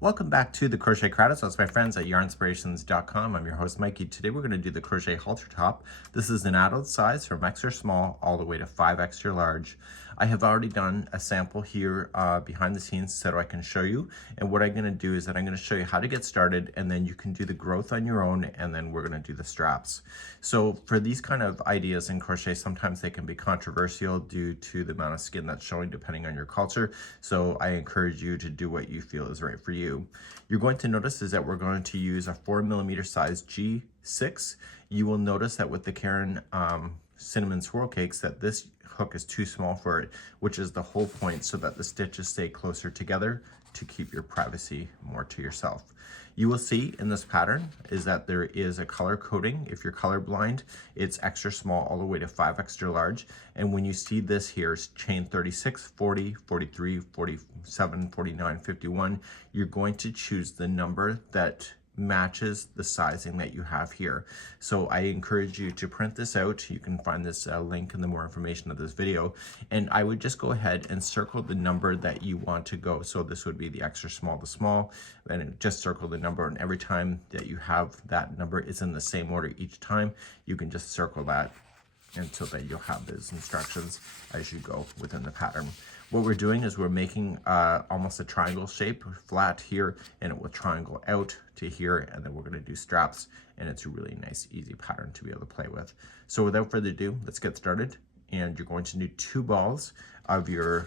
Welcome back to the Crochet Credits. That's my friends at yarnspirations.com. I'm your host Mikey. Today we're going to do the crochet halter top. This is an adult size from extra small all the way to 5 extra large. I have already done a sample here behind the scenes so I can show you. And what I'm going to do is that I'm going to show you how to get started, and then you can do the growth on your own, and then we're going to do the straps. So for these kind of ideas in crochet, sometimes they can be controversial due to the amount of skin that's showing depending on your culture. So I encourage you to do what you feel is right for you. You're going to notice is that we're going to use a 4mm size G6. You will notice that with the Caron Cinnamon Swirl Cakes that this hook is too small for it, which is the whole point, so that the stitches stay closer together to keep your privacy more to yourself. You will see in this pattern is that there is a color coding. If you're colorblind, it's extra small all the way to 5 extra large. And when you see this here, chain 36, 40, 43, 47, 49, 51, you're going to choose the number that matches the sizing that you have here. So I encourage you to print this out. You can find this link in the more information of this video, and I would just go ahead and circle the number that you want to go. So this would be the extra small to small, and just circle the number, and every time that you have that number is in the same order each time, you can just circle that, and so that you'll have those instructions as you go within the pattern. What we're doing is we're making almost a triangle shape, flat here, and it will triangle out to here, and then we're gonna do straps, and it's a really nice, easy pattern to be able to play with. So without further ado, let's get started. And you're going to need 2 balls of your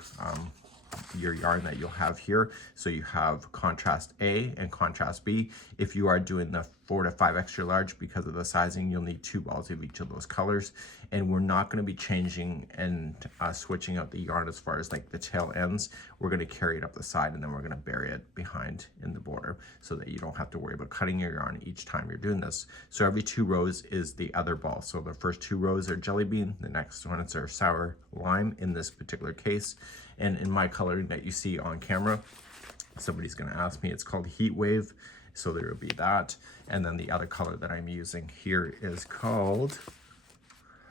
yarn that you'll have here. So you have contrast A and contrast B. If you are doing the 4 to 5 extra large, because of the sizing, you'll need 2 balls of each of those colors. And we're not going to be changing and switching out the yarn as far as like the tail ends. We're going to carry it up the side, and then we're going to bury it behind in the border, so that you don't have to worry about cutting your yarn each time you're doing this. So every 2 rows is the other ball. So the first 2 rows are jelly bean, the next ones are sour lime in this particular case. And in my coloring that you see on camera, somebody's going to ask me, it's called Heatwave, so there will be that. And then the other color that I'm using here is called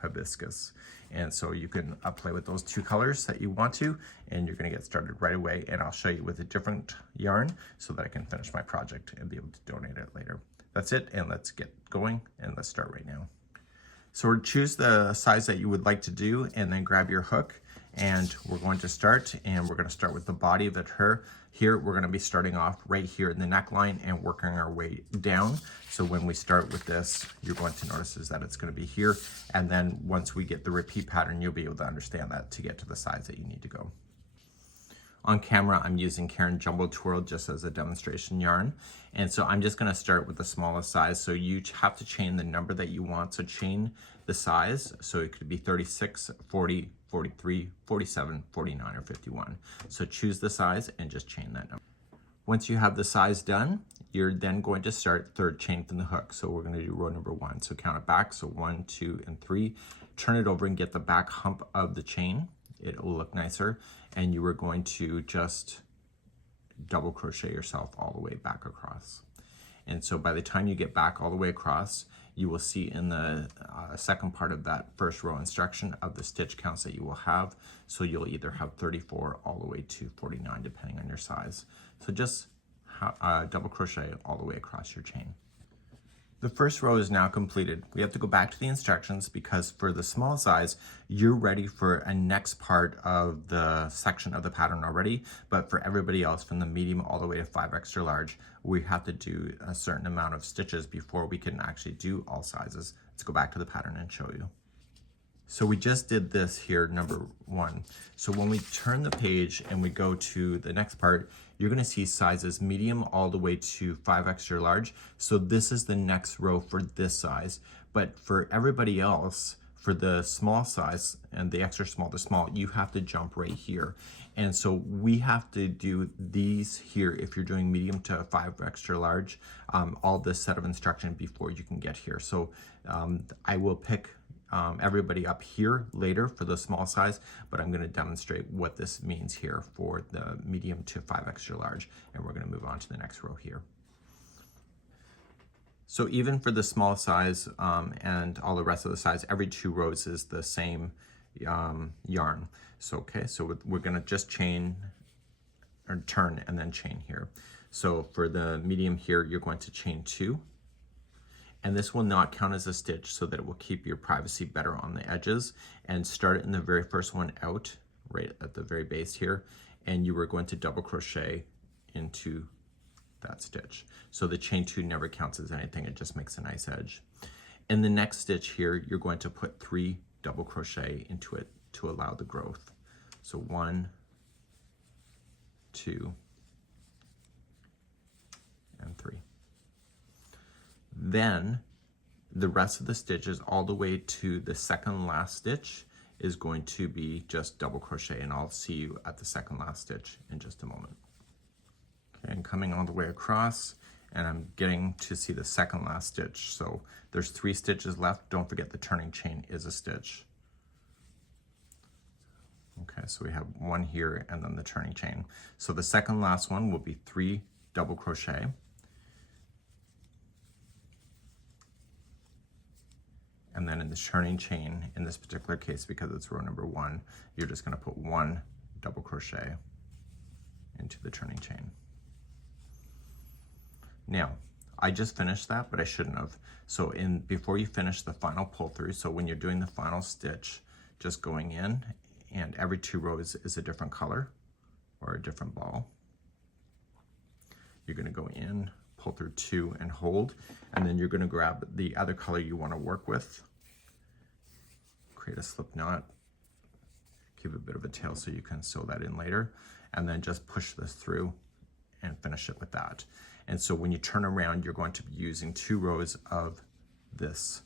Hibiscus. And so you can play with those 2 colors that you want to, and you're going to get started right away. And I'll show you with a different yarn so that I can finish my project and be able to donate it later. That's it, and let's get going, and let's start right now. So choose the size that you would like to do, and then grab your hook, and we're going to start, and we're going to start with the body of it here. We're going to be starting off right here in the neckline and working our way down. So when we start with this, you're going to notice is that it's going to be here, and then once we get the repeat pattern, you'll be able to understand that to get to the size that you need to go. On camera, I'm using Caron Jumbo Twirl just as a demonstration yarn. And so I'm just gonna start with the smallest size. So you have to chain the number that you want. So chain the size. So it could be 36, 40, 43, 47, 49, or 51. So choose the size and just chain that number. Once you have the size done, you're then going to start 3rd chain from the hook. So we're gonna do row number 1. So count it back. So 1, 2, and 3. Turn it over and get the back hump of the chain. It will look nicer, and you are going to just double crochet yourself all the way back across. And so by the time you get back all the way across, you will see in the second part of that first row instruction of the stitch counts that you will have. So you'll either have 34 all the way to 49 depending on your size. So just double crochet all the way across your chain. The first row is now completed. We have to go back to the instructions because for the small size, you're ready for a next part of the section of the pattern already, but for everybody else from the medium all the way to 5 extra large, we have to do a certain amount of stitches before we can actually do all sizes. Let's go back to the pattern and show you. So we just did this here, number 1. So when we turn the page and we go to the next part, you're gonna see sizes medium all the way to 5 extra large. So this is the next row for this size. But for everybody else, for the small size and the extra small to small, you have to jump right here. And so we have to do these here if you're doing medium to 5 extra large, all this set of instruction before you can get here. So I will pick everybody up here later for the small size, but I'm going to demonstrate what this means here for the medium to 5 extra large, and we're going to move on to the next row here. So even for the small size and all the rest of the size, every 2 rows is the same yarn. So okay, so we're going to just chain or turn and then chain here. So for the medium here, you're going to chain 2, and this will not count as a stitch so that it will keep your privacy better on the edges. And start it in the very first one out, right at the very base here, and you were going to double crochet into that stitch. So the chain 2 never counts as anything, it just makes a nice edge. In the next stitch here, you're going to put 3 double crochet into it to allow the growth. So 1, 2, and 3. Then the rest of the stitches all the way to the second last stitch is going to be just double crochet, and I'll see you at the second last stitch in just a moment. Okay, and coming all the way across, and I'm getting to see the second last stitch. So there's 3 stitches left. Don't forget the turning chain is a stitch. Okay, so we have 1 here and then the turning chain. So the second last one will be 3 double crochet. And then in the turning chain, in this particular case, because it's row number 1, you're just going to put 1 double crochet into the turning chain. Now, I just finished that, but I shouldn't have. So before you finish the final pull through, so when you're doing the final stitch, just going in, and every 2 rows is a different color or a different ball. You're going to go in, pull through 2 and hold, and then you're going to grab the other color you want to work with, create a slip knot, give it a bit of a tail so you can sew that in later, and then just push this through and finish it with that. And so when you turn around, you're going to be using 2 rows of this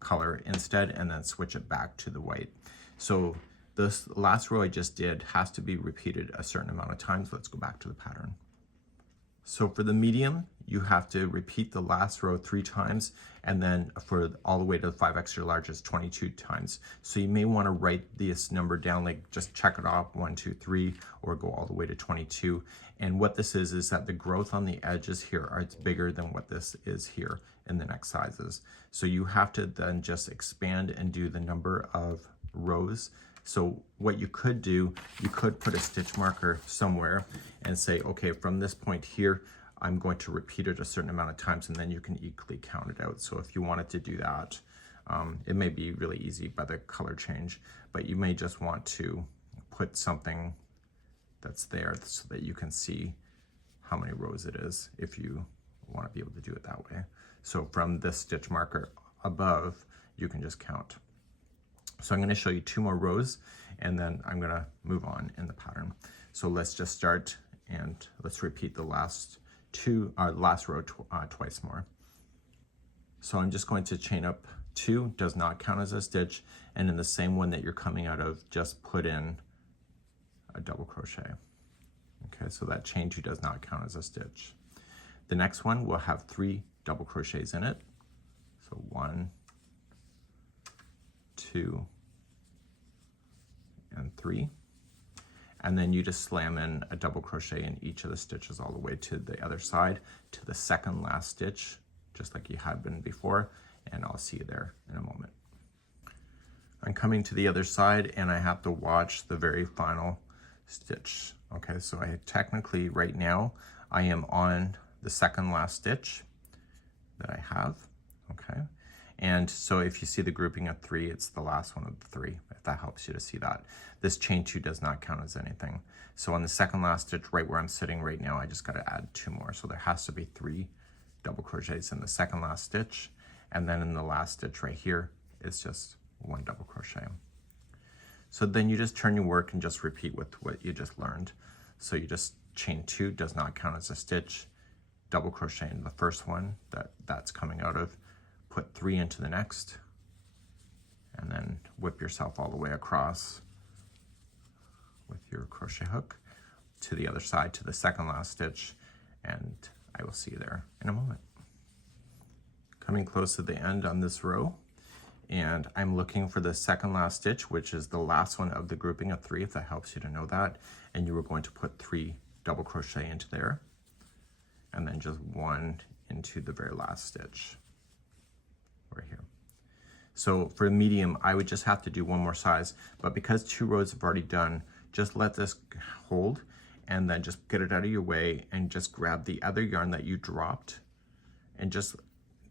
color instead, and then switch it back to the white. So this last row I just did has to be repeated a certain amount of times. Let's go back to the pattern. So for the medium, you have to repeat the last row 3 times, and then for all the way to the 5 extra larges 22 times. So you may want to write this number down, like just check it off 1, 2, 3, or go all the way to 22. And what this is that the growth on the edges here are bigger than what this is here in the next sizes. So you have to then just expand and do the number of rows. So what you could do, you could put a stitch marker somewhere and say, okay, from this point here, I'm going to repeat it a certain amount of times, and then you can equally count it out. So if you wanted to do that, it may be really easy by the color change, but you may just want to put something that's there so that you can see how many rows it is if you want to be able to do it that way. So from this stitch marker above, you can just count. So I'm going to show you 2 more rows, and then I'm going to move on in the pattern. So let's just start, and let's repeat the last row twice more. So I'm just going to chain up 2, does not count as a stitch, and in the same one that you're coming out of, just put in a double crochet. Okay, so that chain 2 does not count as a stitch. The next one will have 3 double crochets in it. So 1, 2, and 3. And then you just slam in a double crochet in each of the stitches all the way to the other side, to the second last stitch, just like you had been before, and I'll see you there in a moment. I'm coming to the other side, and I have to watch the very final stitch. Okay, so I technically right now I am on the second last stitch that I have. Okay, and so if you see the grouping of 3, it's the last one of the 3, if that helps you to see that. This chain 2 does not count as anything. So on the second last stitch, right where I'm sitting right now, I just got to add 2 more. So there has to be 3 double crochets in the second last stitch, and then in the last stitch right here, it's just 1 double crochet. So then you just turn your work and just repeat with what you just learned. So you just chain 2, does not count as a stitch, double crochet in the first one that's coming out of, put 3 into the next, and then whip yourself all the way across with your crochet hook to the other side, to the second last stitch, and I will see you there in a moment. Coming close to the end on this row, and I'm looking for the second last stitch, which is the last one of the grouping of 3, if that helps you to know that, and you were going to put 3 double crochet into there, and then just 1 into the very last stitch right here. So for medium, I would just have to do 1 more size, but because 2 rows have already done, just let this hold, and then just get it out of your way and just grab the other yarn that you dropped and just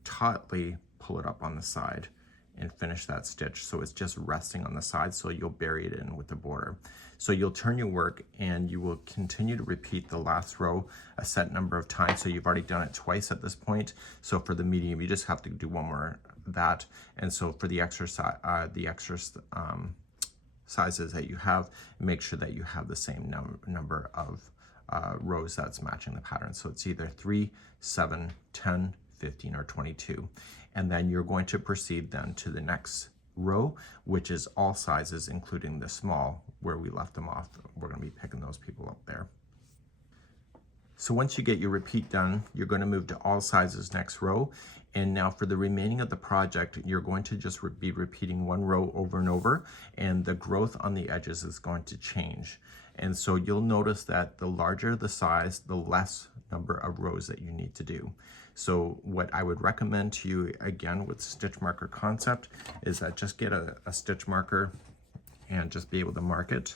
tautly pull it up on the side and finish that stitch. So it's just resting on the side, so you'll bury it in with the border. So you'll turn your work and you will continue to repeat the last row a set number of times. So you've already done it twice at this point. So for the medium, you just have to do one more of that. And so for the exercise, sizes that you have, make sure that you have the same number of rows that's matching the pattern. So it's either 3, 7, 10, 15, or 22. And then you're going to proceed then to the next row, which is all sizes, including the small where we left them off. We're going to be picking those people up there. So once you get your repeat done, you're going to move to all sizes next row. And now for the remaining of the project, you're going to just be repeating one row over and over, and the growth on the edges is going to change. And so you'll notice that the larger the size, the less number of rows that you need to do. So what I would recommend to you, again, with stitch marker concept, is that just get a stitch marker and just be able to mark it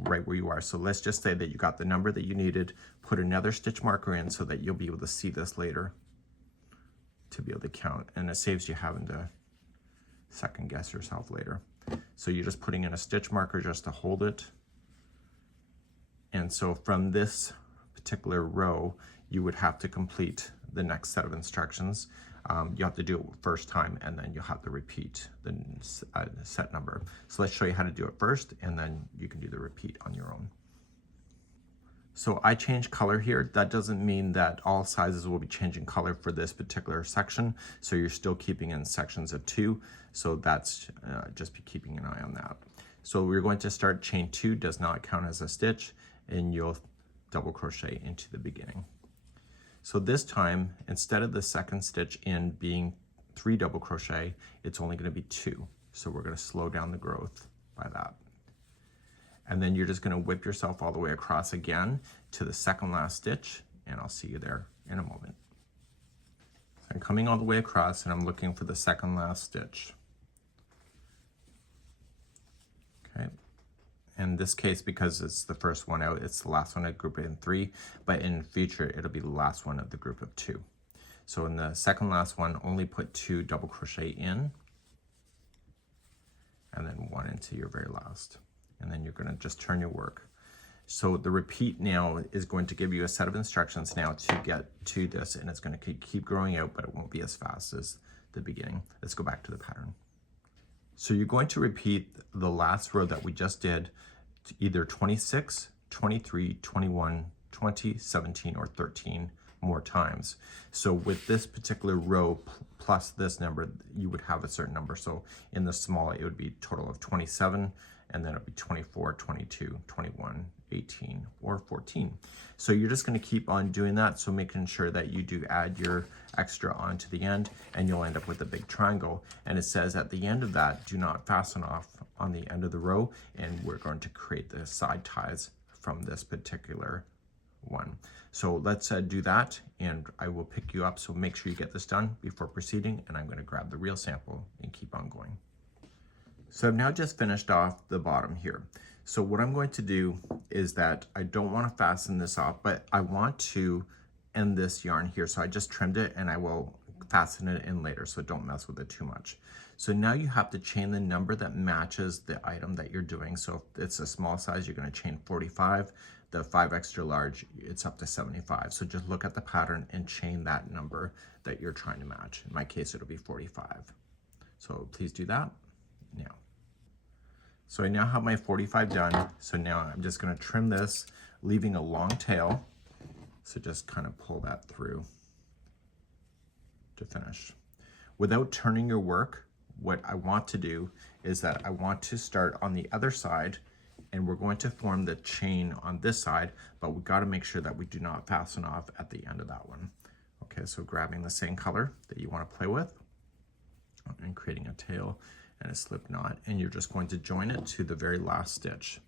right where you are. So let's just say that you got the number that you needed, put another stitch marker in so that you'll be able to see this later to be able to count, and it saves you having to second guess yourself later. So you're just putting in a stitch marker just to hold it. And so from this particular row, you would have to complete the next set of instructions. You have to do it first time, and then you'll have to repeat the set number. So let's show you how to do it first, and then you can do the repeat on your own. So I changed color here. That doesn't mean that all sizes will be changing color for this particular section. So you're still keeping in sections of 2. So that's just be keeping an eye on that. So we're going to start chain 2, does not count as a stitch, and you'll double crochet into the beginning. So this time, instead of the second stitch in being 3 double crochet, it's only going to be 2. So we're going to slow down the growth by that. And then you're just going to whip yourself all the way across again to the second last stitch, and I'll see you there in a moment. So I'm coming all the way across, and I'm looking for the second last stitch. Okay. In this case, because it's the first one out, it's the last one of group in 3, but in future, it'll be the last one of the group of 2. So in the second last one, only put 2 double crochet in, and then 1 into your very last. And then you're going to just turn your work. So the repeat now is going to give you a set of instructions now to get to this, and it's going to keep growing out, but it won't be as fast as the beginning. Let's go back to the pattern. So you're going to repeat the last row that we just did to either 26, 23, 21, 20, 17, or 13 more times. So with this particular row plus this number, you would have a certain number. So in the small, it would be a total of 27, and then it'll be 24, 22, 21, 18, or 14. So you're just going to keep on doing that. So making sure that you do add your extra onto the end, and you'll end up with a big triangle. And it says at the end of that, do not fasten off on the end of the row, and we're going to create the side ties from this particular one. So let's do that, and I will pick you up. So make sure you get this done before proceeding, and I'm going to grab the real sample and keep on going. So I've now just finished off the bottom here. So what I'm going to do is that I don't want to fasten this off, but I want to end this yarn here. So I just trimmed it, and I will fasten it in later, so don't mess with it too much. So now you have to chain the number that matches the item that you're doing. So if it's a small size, you're going to chain 45. The 5 extra large, it's up to 75. So just look at the pattern and chain that number that you're trying to match. In my case, it'll be 45. So please do that now. So I now have my 45 done. So now I'm just going to trim this, leaving a long tail. So just kind of pull that through to finish. Without turning your work, what I want to do is that I want to start on the other side, and we're going to form the chain on this side, but we got to make sure that we do not fasten off at the end of that one. Okay, so grabbing the same color that you want to play with and creating a tail and a slip knot, and you're just going to join it to the very last stitch.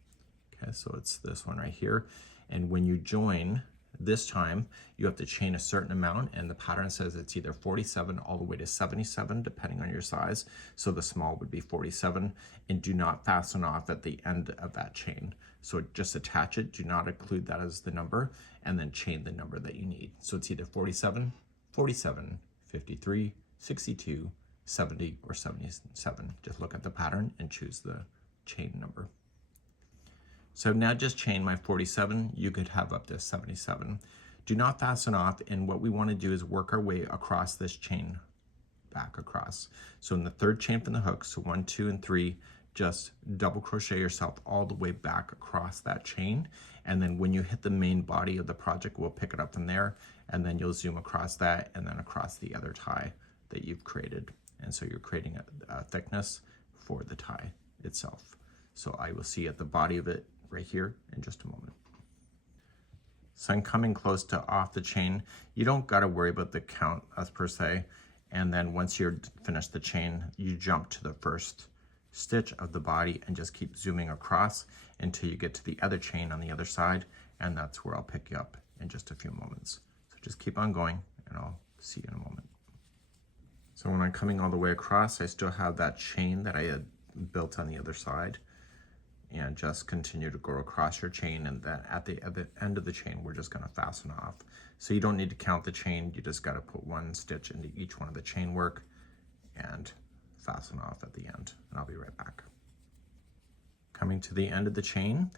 Okay, so it's this one right here, and when you join This time you have to chain a certain amount, and the pattern says it's either 47 all the way to 77 depending on your size. So the small would be 47, and do not fasten off at the end of that chain. So just attach it, do not include that as the number, and then chain the number that you need. So it's either 47, 47, 53, 62, 70, or 77. Just look at the pattern and choose the chain number. So now just chain my 47, you could have up to 77. Do not fasten off, and what we want to do is work our way across this chain, back across. So in the third chain from the hook, so 1, 2, and 3, just double crochet yourself all the way back across that chain, and then when you hit the main body of the project, we'll pick it up from there, and then you'll zoom across that and then across the other tie that you've created. And so you're creating a thickness for the tie itself. So I will see at the body of it right here in just a moment. So I'm coming close to off the chain. You don't got to worry about the count as per se. And then once you're finished the chain, you jump to the first stitch of the body and just keep zooming across until you get to the other chain on the other side. And that's where I'll pick you up in just a few moments. So just keep on going and I'll see you in a moment. So when I'm coming all the way across, I still have that chain that I had built on the other side. And just continue to go across your chain, and then at the end of the chain we're just going to fasten off. So you don't need to count the chain, you just got to put one stitch into each one of the chain work and fasten off at the end, and I'll be right back. Coming to the end of the chain,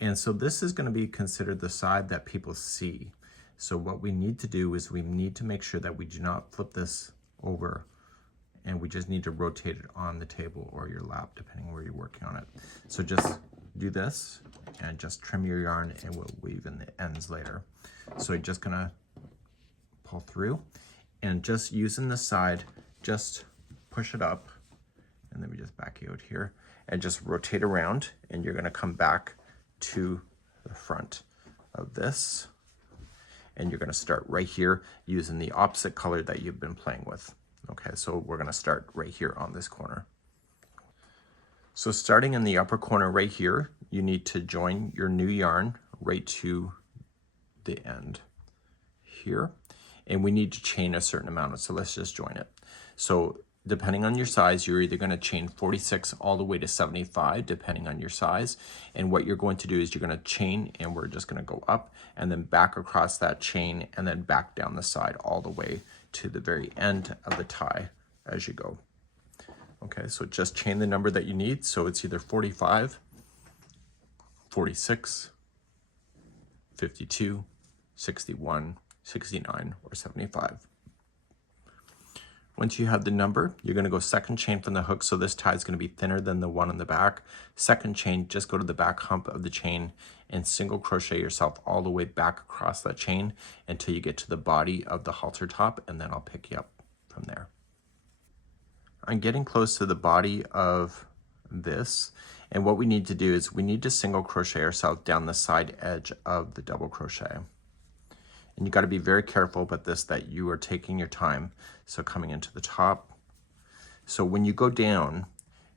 and so this is going to be considered the side that people see. So what we need to do is we need to make sure that we do not flip this over, and we just need to rotate it on the table or your lap, depending on where you're working on it. So just do this and just trim your yarn, and we'll weave in the ends later. So you're just gonna pull through, and just using the side, just push it up, and let me just back you out here, and just rotate around, and you're gonna come back to the front of this, and you're gonna start right here using the opposite color that you've been playing with. Okay, so we're gonna start right here on this corner. So starting in the upper corner right here, you need to join your new yarn right to the end here. And we need to chain a certain amount, so let's just join it. So depending on your size, you're either gonna chain 46 all the way to 75, depending on your size. And what you're going to do is you're gonna chain, and we're just gonna go up and then back across that chain and then back down the side all the way to the very end of the tie as you go. Okay, so just chain the number that you need. So it's either 45, 46, 52, 61, 69, or 75. Once you have the number, you're going to go second chain from the hook. So this tie is going to be thinner than the one on the back. Second chain, just go to the back hump of the chain and single crochet yourself all the way back across that chain until you get to the body of the halter top, and then I'll pick you up from there. I'm getting close to the body of this, and what we need to do is we need to single crochet ourselves down the side edge of the double crochet. And you got to be very careful about this, that you are taking your time. So coming into the top. So when you go down,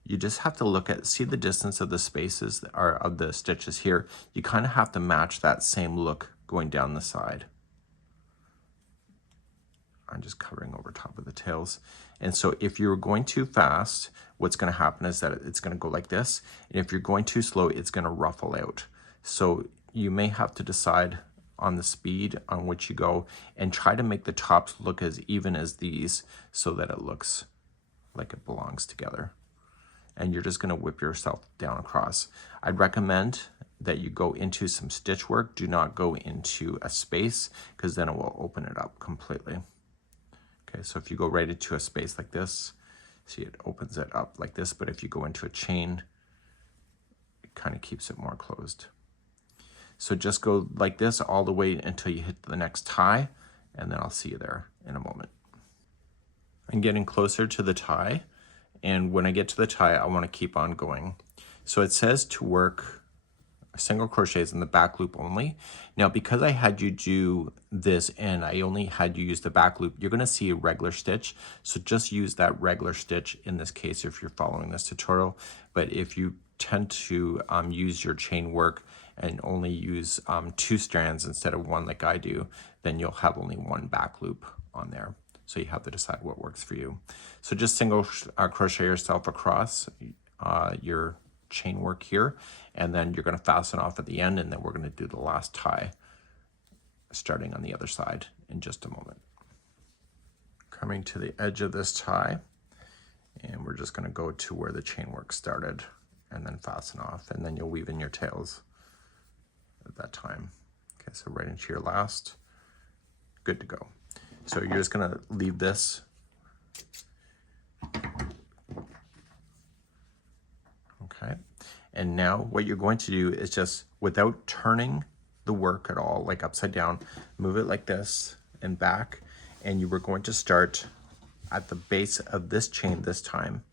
you just have to look at, see the distance of the spaces or of the stitches here. You kind of have to match that same look going down the side. I'm just covering over top of the tails. And so if you're going too fast, what's going to happen is that it's going to go like this. And if you're going too slow, it's going to ruffle out. So you may have to decide on the speed on which you go and try to make the tops look as even as these so that it looks like it belongs together. And you're just going to whip yourself down across. I'd recommend that you go into some stitch work. Do not go into a space, because then it will open it up completely. Okay, so if you go right into a space like this, see, it opens it up like this, but if you go into a chain, it kind of keeps it more closed. So just go like this all the way until you hit the next tie, and then I'll see you there in a moment. I'm getting closer to the tie, and when I get to the tie, I want to keep on going. So it says to work single crochets in the back loop only. Now, because I had you do this and I only had you use the back loop, you're going to see a regular stitch. So just use that regular stitch in this case if you're following this tutorial. But if you tend to use your chain work and only use 2 strands instead of 1 like I do, then you'll have only 1 back loop on there. So you have to decide what works for you. So just single crochet yourself across your chain work here, and then you're going to fasten off at the end, and then we're going to do the last tie starting on the other side in just a moment. Coming to the edge of this tie, and we're just going to go to where the chain work started and then fasten off, and then you'll weave in your tails at that time. Okay, so right into your last, good to go. So you're just going to leave this okay, and now what you're going to do is just, without turning the work at all, like upside down, move it like this and back, and you were going to start at the base of this chain this time,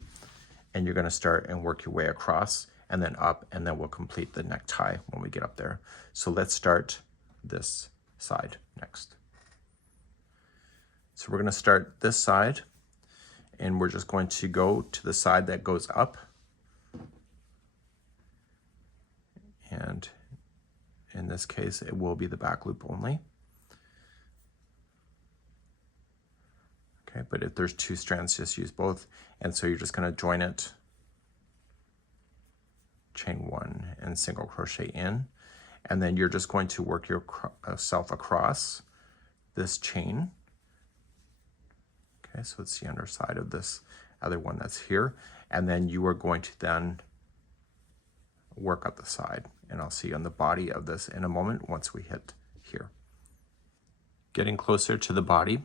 and you're going to start and work your way across and then up, and then we'll complete the necktie when we get up there. So let's start this side next. So we're going to start this side, and we're just going to go to the side that goes up, and in this case it will be the back loop only. Okay, but if there's 2 strands, just use both. And so you're just going to join it, chain 1 and single crochet in, and then you're just going to work yourself across this chain. Okay, so it's the underside of this other one that's here, and then you are going to then work up the side, and I'll see you on the body of this in a moment once we hit here. Getting closer to the body,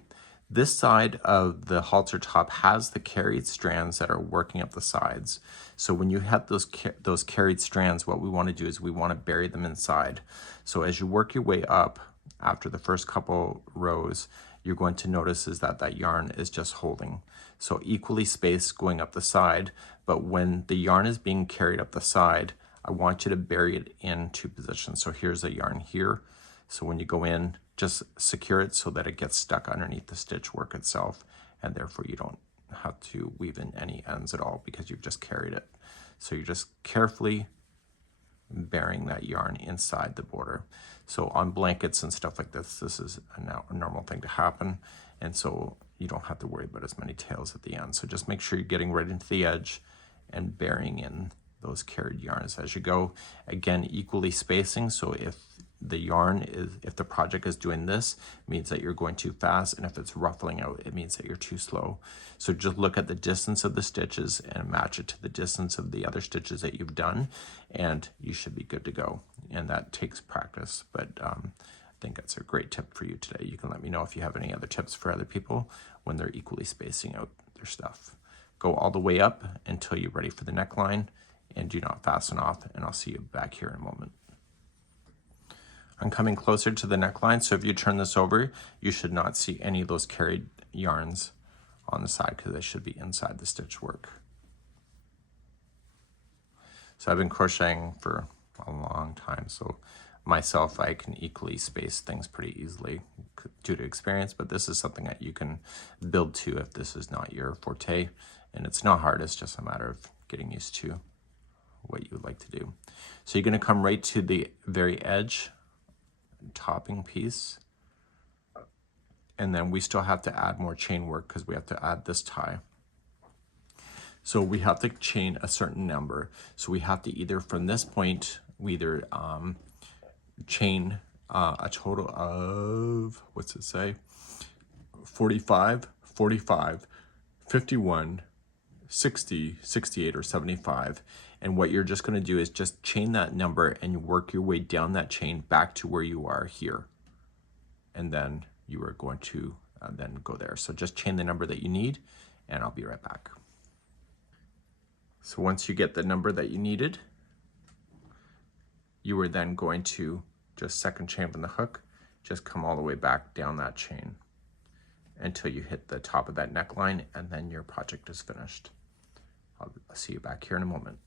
this side of the halter top has the carried strands that are working up the sides. So when you have those carried strands, what we want to do is we want to bury them inside. So as you work your way up, after the first couple rows, you're going to notice is that that yarn is just holding. So equally spaced going up the side, but when the yarn is being carried up the side, I want you to bury it in 2 positions. So here's a yarn here. So when you go in, just secure it so that it gets stuck underneath the stitch work itself, and therefore you don't have to weave in any ends at all because you've just carried it. So you're just carefully burying that yarn inside the border. So on blankets and stuff like this, this is a normal thing to happen, and so you don't have to worry about as many tails at the end. So just make sure you're getting right into the edge and burying in those carried yarns as you go. Again, equally spacing, so if the project is doing this, it means that you're going too fast, and if it's ruffling out, it means that you're too slow. So just look at the distance of the stitches and match it to the distance of the other stitches that you've done, and you should be good to go. And that takes practice, but I think that's a great tip for you today. You can let me know if you have any other tips for other people when they're equally spacing out their stuff. Go all the way up until you're ready for the neckline, and do not fasten off, and I'll see you back here in a moment. I'm coming closer to the neckline, so if you turn this over, you should not see any of those carried yarns on the side because they should be inside the stitch work. So I've been crocheting for a long time, so myself, I can equally space things pretty easily due to experience, but this is something that you can build to if this is not your forte, and it's not hard, it's just a matter of getting used to what you would like to do. So you're going to come right to the very edge topping piece, and then we still have to add more chain work because we have to add this tie. So we have to chain a certain number. So we have to either, from this point, we either chain a total of, what's it say, 45, 45, 51, 60, 68, or 75. And what you're just going to do is just chain that number and work your way down that chain back to where you are here. And then you are going to then go there. So just chain the number that you need, and I'll be right back. So once you get the number that you needed, you are then going to just second chain from the hook, just come all the way back down that chain until you hit the top of that neckline, and then your project is finished. I'll see you back here in a moment.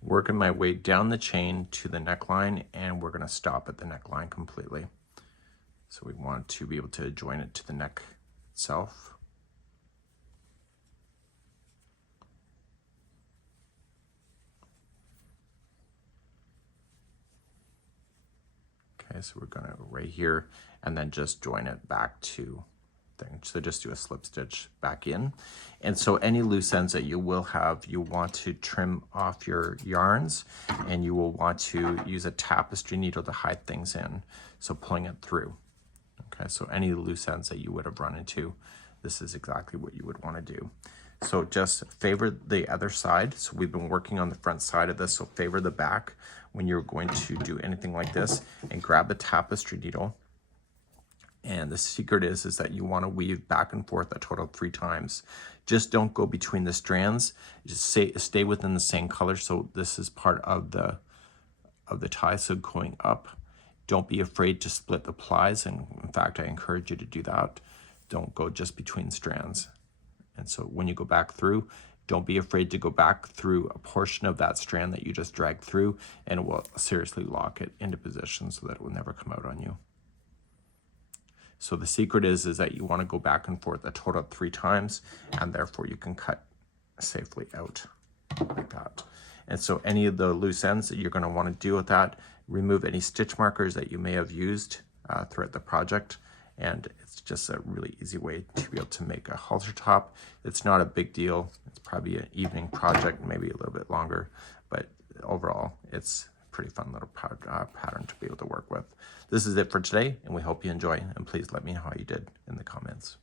Working my way down the chain to the neckline, and we're going to stop at the neckline completely. So we want to be able to join it to the neck itself. Okay, so we're gonna go right here and then just join it back to thing. So just do a slip stitch back in. And so any loose ends that you will have, you want to trim off your yarns, and you will want to use a tapestry needle to hide things in. So pulling it through. Okay, so any loose ends that you would have run into, this is exactly what you would want to do. So just favor the other side. So we've been working on the front side of this, so favor the back when you're going to do anything like this, and grab the tapestry needle. And the secret is that you want to weave back and forth a total of 3 times. Just don't go between the strands. Just stay within the same color. So this is part of the tie. So going up, don't be afraid to split the plies. And in fact, I encourage you to do that. Don't go just between strands. And so when you go back through, don't be afraid to go back through a portion of that strand that you just dragged through, and it will seriously lock it into position so that it will never come out on you. So the secret is that you want to go back and forth a total of 3 times, and therefore you can cut safely out like that. And so any of the loose ends that you're going to want to do with that, remove any stitch markers that you may have used throughout the project. And it's just a really easy way to be able to make a halter top. It's not a big deal. It's probably an evening project, maybe a little bit longer, but overall it's a pretty fun little pattern to be able to work with. This is it for today, and we hope you enjoy, and please let me know how you did in the comments.